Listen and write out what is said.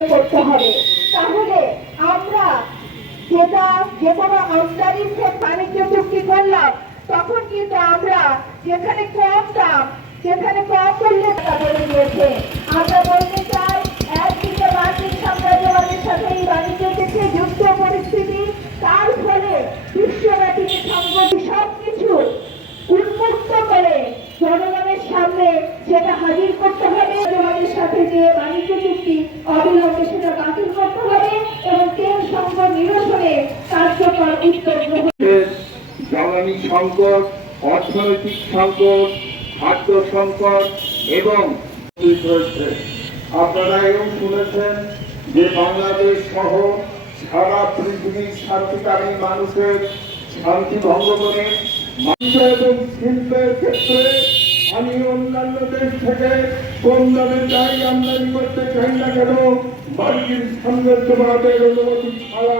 করতে হবে। তাহলে আমরা যে কোনো আমদানির বাণিজ্য চুক্তি করলাম, তখন কিন্তু আমরা যেখানে কম দাম, যেখানে কম মূল্যে টাকা বলে দিয়েছে। আমরা বলতে চাই, একদিকে মার্কিন সাম্রাজ্যবাদের সাথে এই বাণিজ্য ক্ষেত্রে যুদ্ধ পরিস্থিতি, তার ফলে বিশ্বব্যাপী সংগঠন সবকিছু উন্মুক্ত করে জনগণের সামনে সেটা হাজির করতে হবে। জনগণের সাথে যে বাণিজ্য চুক্তি অবিলম্বে সেটা বাতিল করতে হবে এবং তেল সংকট নিরসনে কার্যকর উদ্যোগ গ্রহণ। জ্বালানি সংকট, অর্থনৈতিক সংকট, খাদ্য সংকট এবং আপনারা এও শুনেছেন যে বাংলাদেশ সহ সারা পৃথিবীর শান্তিকামী মানুষের শান্তি ভঙ্গ করে এবং শিল্পের ক্ষেত্রে আমি অন্যান্য দেশ থেকে কম দামে যাই আমদানি করতে চাই না কেন, মার্কিন সাম্রাজ্যবাদের অনুমতি ছাড়া